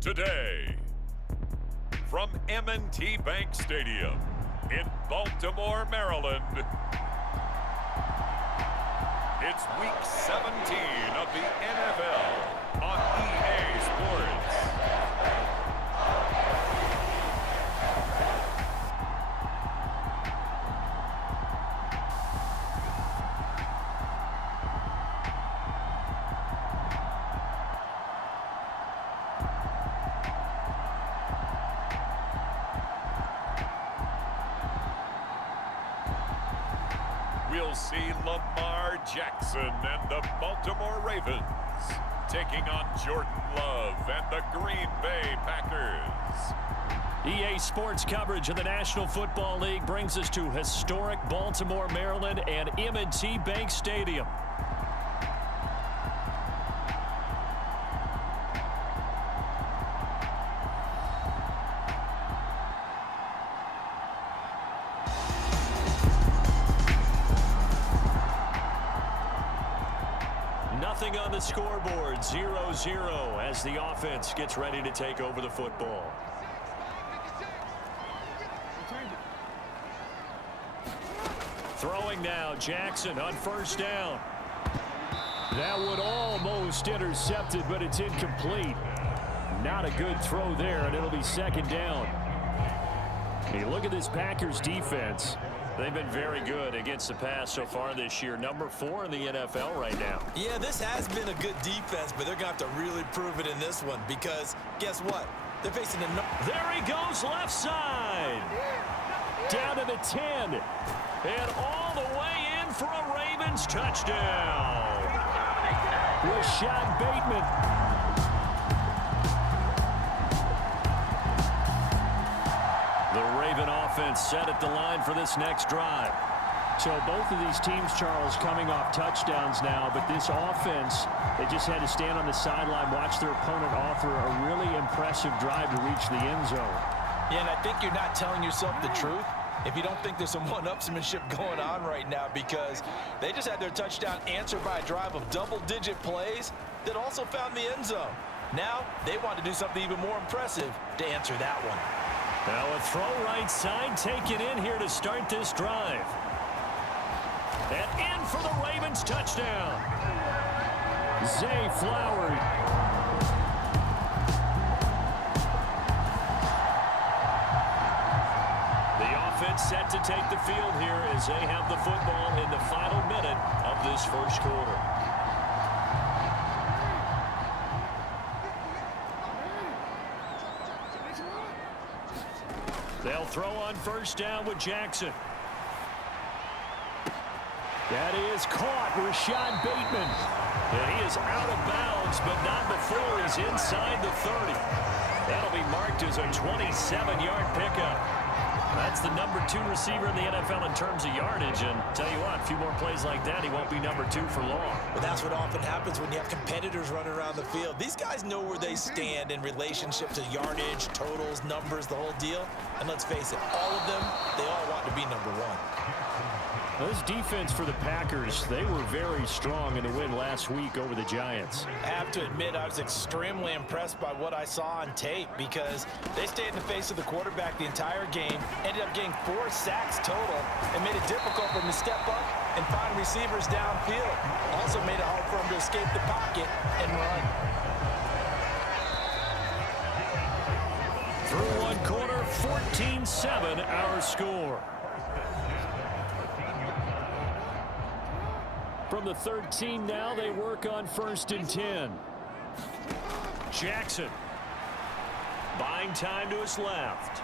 Today, from M&T Bank Stadium in Baltimore, Maryland, it's Week 17 of the NFL on EA Sports. We'll see Lamar Jackson and the Baltimore Ravens taking on Jordan Love and the Green Bay Packers. EA Sports coverage of the National Football League brings us to historic Baltimore, Maryland and M&T Bank Stadium. Nothing on the scoreboard, 0-0 as the offense gets ready to take over the football. Throwing now, Jackson on first down. That would almost intercepted, but it's incomplete. Not a good throw there, and it'll be second down. Hey, look at this Packers defense. They've been very good against the pass so far this year. Number 4 in the NFL right now. Yeah, this has been a good defense, but they're going to have to really prove it in this one because guess what? They're facing a... There he goes, left side. Down to the 10. And all the way in for a Ravens touchdown. Rashad Bateman. The Raven offense set at the line for this next drive. So both of these teams, Charles, coming off touchdowns now, but this offense, they just had to stand on the sideline, watch their opponent offer a really impressive drive to reach the end zone. Yeah, and I think you're not telling yourself the truth if you don't think there's some one-upsmanship going on right now, because they just had their touchdown answered by a drive of double-digit plays that also found the end zone. Now they want to do something even more impressive to answer that one. Now a throw right side taken in here to start this drive. And in for the Ravens touchdown. Zay Flowers. The offense set to take the field here as they have the football in the final minute of this first quarter. They'll throw on first down with Jackson. That is caught, Rashad Bateman. And he is out of bounds, but not before he's inside the 30. That'll be marked as a 27-yard pickup. That's the number 2 receiver in the NFL in terms of yardage. And tell you what, a few more plays like that, he won't be number 2 for long. But that's what often happens when you have competitors running around the field. These guys know where they stand in relationship to yardage, totals, numbers, the whole deal. And let's face it, all of them, they all want to be number 1. Well, this defense for the Packers, they were very strong in the win last week over the Giants. I have to admit, I was extremely impressed by what I saw on tape because they stayed in the face of the quarterback the entire game, ended up getting 4 sacks total, and made it difficult for him to step up and find receivers downfield. Also made it hard for him to escape the pocket and run. Through one quarter, 14-7 our score. From the 13 now, they work on 1st and 10. Jackson. Buying time to his left.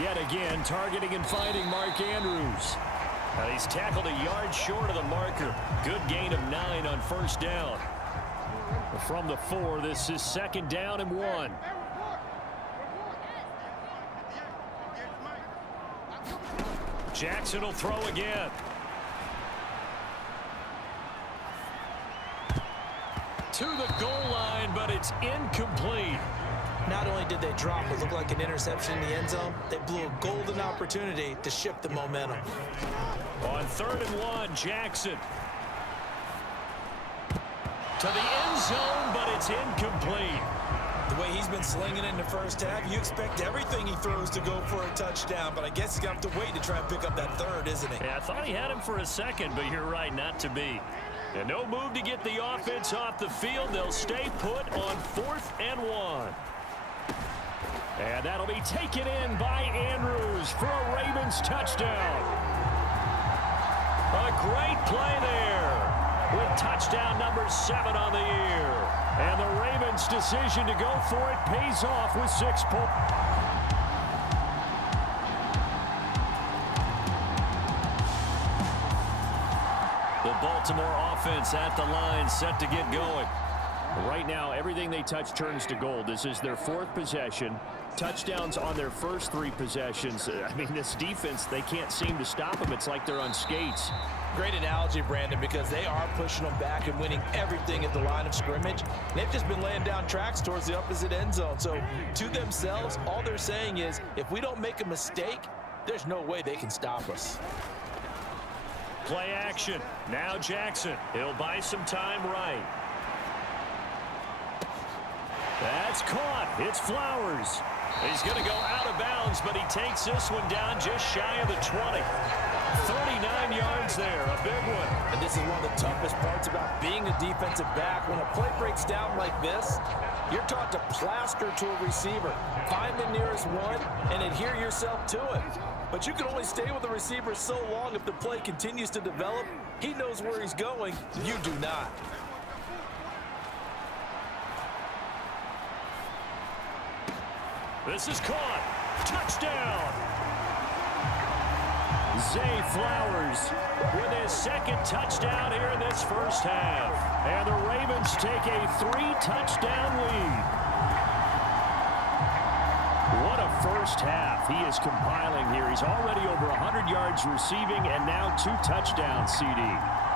Yet again, targeting and finding Mark Andrews. And he's tackled a yard short of the marker. Good gain of 9 on first down. From the 4, this is 2nd down and 1. Jackson will throw again. To the goal line, but it's incomplete. Not only did they drop what looked like an interception in the end zone, they blew a golden opportunity to shift the momentum. On 3rd and 1, Jackson. To the end zone, but it's incomplete. been slinging it in the first half. You expect everything he throws to go for a touchdown, but I guess he's going to have to wait to try and pick up that third, isn't he? Yeah, I thought he had him for a second, but you're right, not to be. And no move to get the offense off the field. They'll stay put on 4th and 1. And that'll be taken in by Andrews for a Ravens touchdown. A great play there with touchdown number 7 on the year. And the Ravens' decision to go for it pays off with 6 points. The Baltimore offense at the line, set to get going. Right now, everything they touch turns to gold. This is their 4th possession. Touchdowns on their first 3 possessions. I mean, this defense, they can't seem to stop them. It's like they're on skates. Great analogy, Brandon, because they are pushing them back and winning everything at the line of scrimmage. And they've just been laying down tracks towards the opposite end zone. So, to themselves, all they're saying is, if we don't make a mistake, there's no way they can stop us. Play action. Now Jackson. He'll buy some time right. That's caught. It's Flowers. He's going to go out of bounds, but he takes this one down just shy of the 20. 39 yards there, a big one. And this is one of the toughest parts about being a defensive back. When a play breaks down like this, you're taught to plaster to a receiver. Find the nearest one and adhere yourself to it. But you can only stay with the receiver so long if the play continues to develop. He knows where he's going. You do not. This is caught. Touchdown. Zay Flowers with his 2nd touchdown here in this first half. And the Ravens take a 3-touchdown lead. What a first half he is compiling here. He's already over 100 yards receiving and now 2 touchdowns, CD.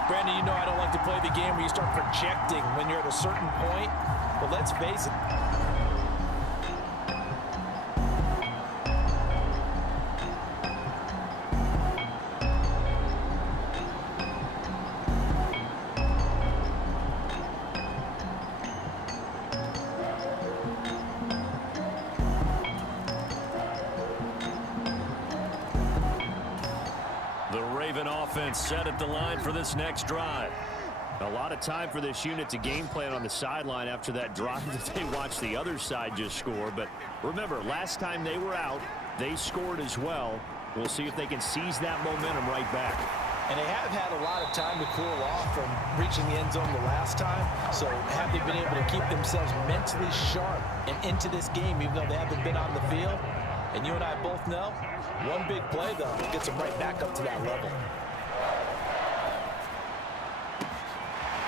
Brandon, you know I don't like to play the game where you start projecting when you're at a certain point. But let's face it. Offense set at the line for this next drive. A lot of time for this unit to game plan on the sideline after that drive that they watched the other side just score. But remember, last time they were out, they scored as well. We'll see if they can seize that momentum right back. And they have had a lot of time to cool off from reaching the end zone the last time. So have they been able to keep themselves mentally sharp and into this game even though they haven't been on the field? And you and I both know, one big play, though, gets them right back up to that level.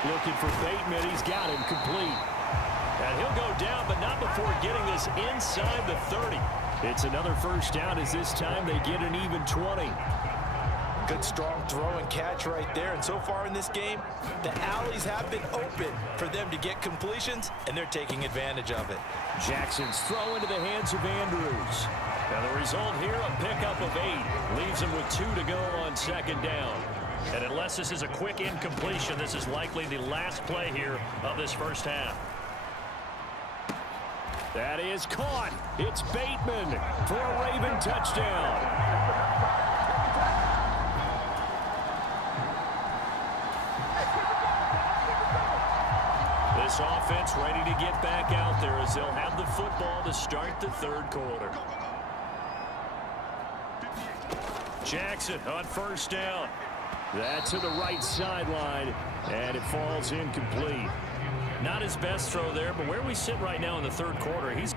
Looking for Bateman. He's got him complete. And he'll go down, but not before getting this inside the 30. It's another first down as this time they get an even 20. Good strong throw and catch right there. And so far in this game, the alleys have been open for them to get completions, and they're taking advantage of it. Jackson's throw into the hands of Andrews. Now the result here, a pickup of 8. Leaves him with 2 to go on 2nd down. And unless this is a quick incompletion, this is likely the last play here of this first half. That is caught. It's Bateman for a Raven touchdown. This offense ready to get back out there as they'll have the football to start the 3rd quarter. Jackson on 1st down. That's to the right sideline, and it falls incomplete. Not his best throw there, but where we sit right now in the 3rd quarter, he's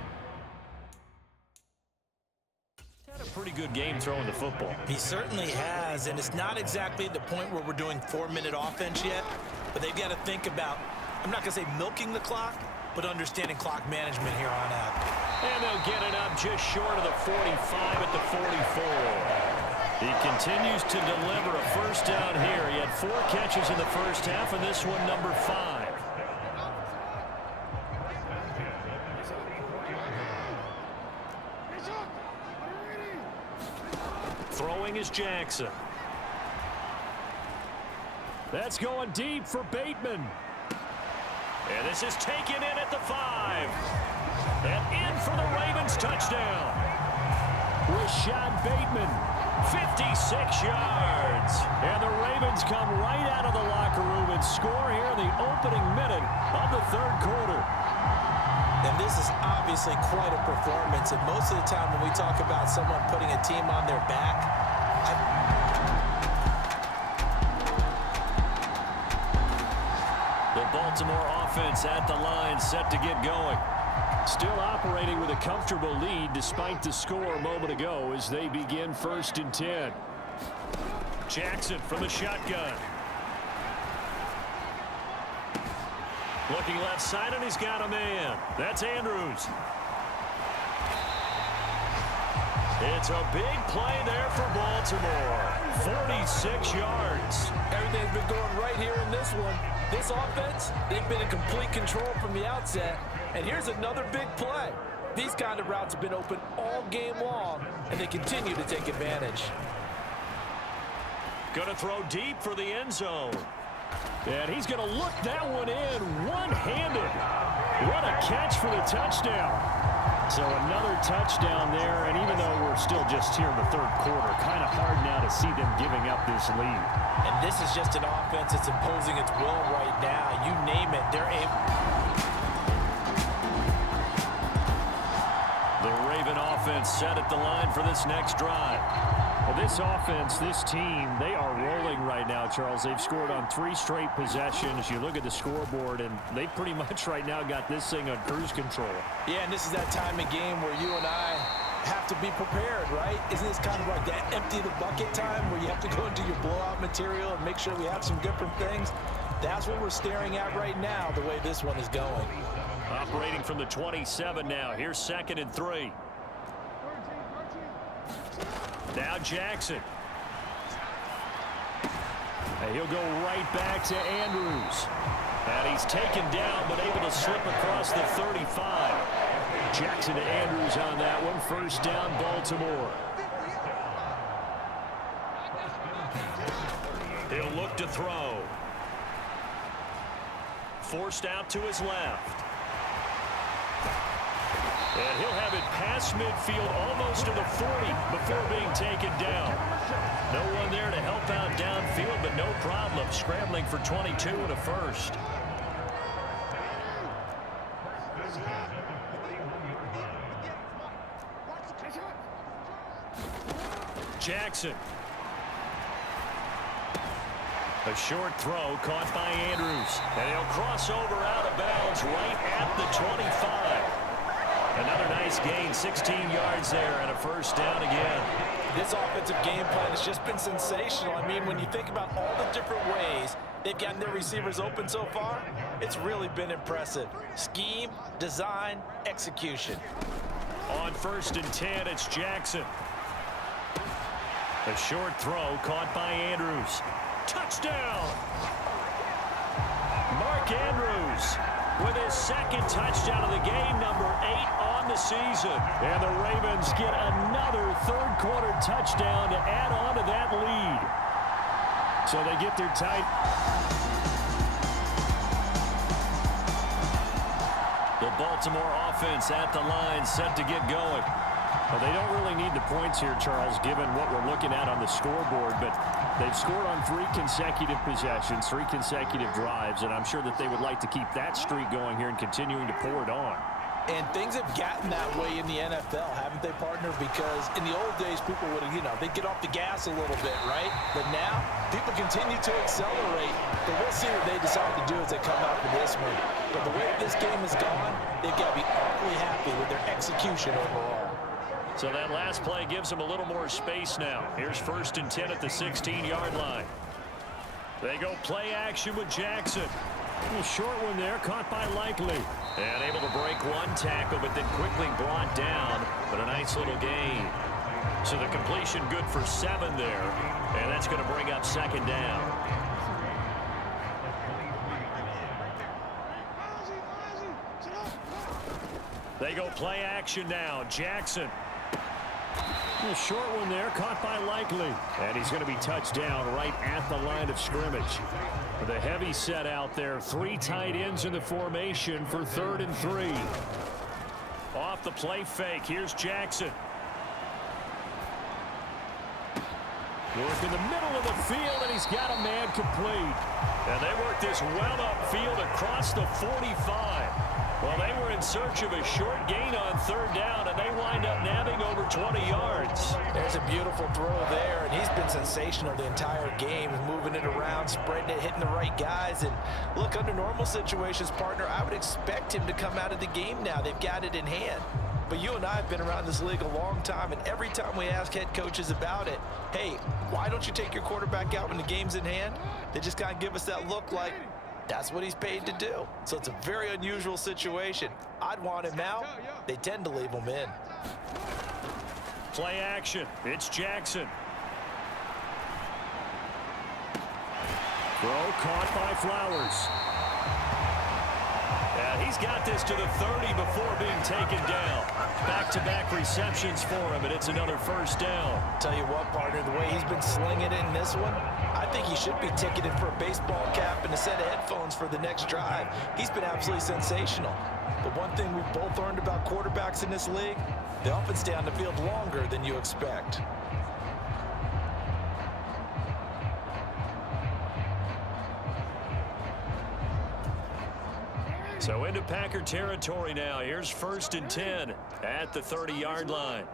had a pretty good game throwing the football. He certainly has, and it's not exactly at the point where we're doing 4-minute offense yet, but they've got to think about, I'm not going to say milking the clock, but understanding clock management here on out. And they'll get it up just short of the 45 at the 44. He continues to deliver a first down here. He had 4 catches in the first half, and this one number 5. Throwing is Jackson. That's going deep for Bateman. And this is taken in at the 5. And touchdown. Rashad Bateman, 56 yards. And the Ravens come right out of the locker room and score here in the opening minute of the third quarter. And this is obviously quite a performance. And most of the time when we talk about someone putting a team on their back, the Baltimore offense at the line, set to get going. Still operating with a comfortable lead despite the score a moment ago as they begin 1st and 10. Jackson from the shotgun. Looking left side, and he's got a man. That's Andrews. It's a big play there for Baltimore. 46 yards. everything's been going right here in this one. This offense, they've been in complete control from the outset. And here's another big play. These kind of routes have been open all game long, and they continue to take advantage. Going to throw deep for the end zone. And he's going to look that one in one-handed. What a catch for the touchdown. So another touchdown there, and even though we're still just here in the third quarter, kind of hard now to see them giving up this lead. And this is just an offense that's imposing its will right now. You name it, they're able. The Raven offense set at the line for this next drive. Well, this offense, this team, they are rolling right now, Charles. They've scored on 3 straight possessions. You look at the scoreboard, and they pretty much right now got this thing on cruise control. Yeah, and this is that time of game where you and I have to be prepared, right? Isn't this kind of like that empty the bucket time where you have to go into your blowout material and make sure we have some different things? That's what we're staring at right now, the way this one is going. Operating from the 27 now. Here's 2nd and 3. Now Jackson. And he'll go right back to Andrews. And he's taken down, but able to slip across the 35. Jackson to Andrews on that one. 1st down, Baltimore. He'll look to throw. Forced out to his left. And he'll have it past midfield, almost to the 40 before being taken down. No one there to help out downfield, but no problem. Scrambling for 22 and a first. Jackson. A short throw caught by Andrews. And he'll cross over out of bounds right at the 25. Another nice gain, 16 yards there, and a 1st down again. This offensive game plan has just been sensational. I mean, when you think about all the different ways they've gotten their receivers open so far, it's really been impressive. Scheme, design, execution. On 1st and 10, it's Jackson. A short throw caught by Andrews. Touchdown! Mark Andrews with his 2nd touchdown of the game, number 8 on the season. And the Ravens get another third-quarter touchdown to add on to that lead. So they get their tight. The Baltimore offense at the line, set to get going. Well, they don't really need the points here, Charles, given what we're looking at on the scoreboard, but they've scored on 3 consecutive possessions, 3 consecutive drives, and I'm sure that they would like to keep that streak going here and continuing to pour it on. And things have gotten that way in the NFL, haven't they, partner? Because in the old days, people would, they'd get off the gas a little bit, right? But now, people continue to accelerate. But we'll see what they decide to do as they come out for this one. But the way this game has gone, they've got to be awfully happy with their execution overall. So that last play gives them a little more space now. Here's 1st and 10 at the 16-yard line. They go play action with Jackson. A short one there, caught by Likely. And able to break one tackle, but then quickly brought down. But a nice little gain. So the completion good for 7 there. And that's going to bring up 2nd down. They go play action now. Jackson. A short one there, caught by Likely. And he's going to be touched down right at the line of scrimmage. The heavy set out there. 3 tight ends in the formation for 3rd and 3. Off off the play fake. Here's Jackson. Work in the middle of the field, and he's got a man complete. And they work this well upfield across the 45. Well, they were in search of a short gain on third down, and they wind up nabbing over 20 yards. There's a beautiful throw there, and he's been sensational the entire game, moving it around, spreading it, hitting the right guys. And look, under normal situations, partner, I would expect him to come out of the game now. They've got it in hand. But you and I have been around this league a long time, and every time we ask head coaches about it, hey, why don't you take your quarterback out when the game's in hand? They just kind of give us that look like that's what he's paid to do. So it's a very unusual situation. I'd want him out. They tend to leave him in. Play action. It's Jackson. Throw caught by Flowers. Yeah, he's got this to the 30 before being taken down. Back-to-back receptions for him, and it's another first down. Tell you what, partner, the way he's been slinging it in this one, I think he should be ticketed for a baseball cap and a set of headphones for the next drive. He's been absolutely sensational. But one thing we've both learned about quarterbacks in this league, they often stay on the field longer than you expect. So into Packer territory now. Here's 1st and 10 at the 30-yard line.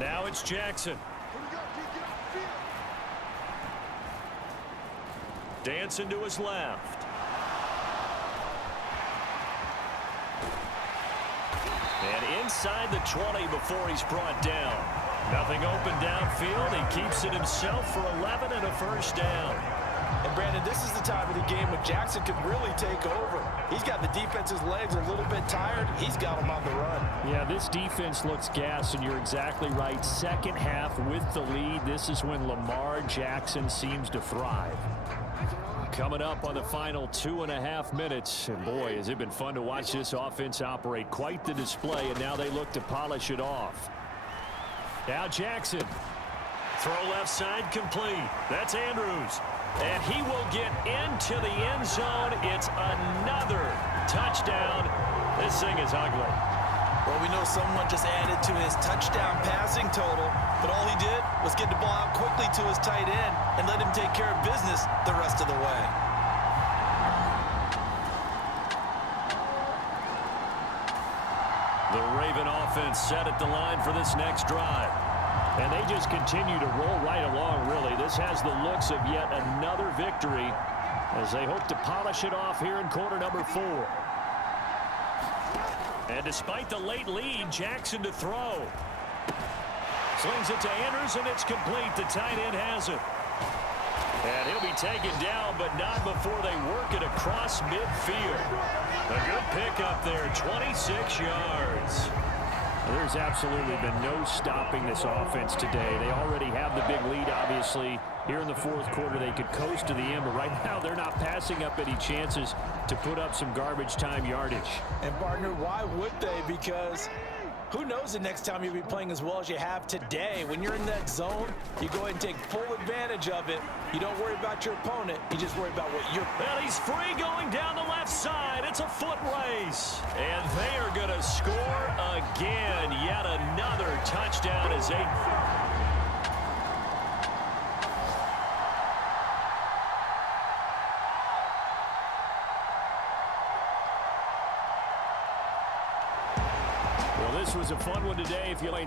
Now it's Jackson. Dancing to his left. And inside the 20 before he's brought down. Nothing open downfield. He keeps it himself for 11 and a first down. And Brandon, this is the time of the game when Jackson can really take over. He's got the defense's legs a little bit tired. He's got them on the run. Yeah, this defense looks gassed, and you're exactly right. Second half with the lead, this is when Lamar Jackson seems to thrive. Coming up on the final 2.5 minutes. And boy, has it been fun to watch this offense operate. Quite the display, and now they look to polish it off. Now Jackson. Throw left side complete. That's Andrews. And he will get into the end zone. It's another touchdown. This thing is ugly. Well, we know someone just added to his touchdown passing total, but all he did was get the ball out quickly to his tight end and let him take care of business the rest of the way. The Raven offense set at the line for this next drive. And they just continue to roll right along, really. This has the looks of yet another victory as they hope to polish it off here in quarter number 4. And despite the late lead, Jackson to throw. Slings it to Andrews, and it's complete. The tight end has it. And he'll be taken down, but not before they work it across midfield. A good pickup there, 26 yards. There's absolutely been no stopping this offense today. They already have the big lead, obviously. Here in the fourth quarter, they could coast to the end, but right now they're not passing up any chances to put up some garbage time yardage. And, partner, why would they? Because who knows the next time you'll be playing as well as you have today. When you're in that zone, you go ahead and take full advantage of it. You don't worry about your opponent. You just worry about what you're... Well, he's free going down the left side. It's a foot race. And they are going to score again. Yet another touchdown as they... Well, this was a fun one today. If you like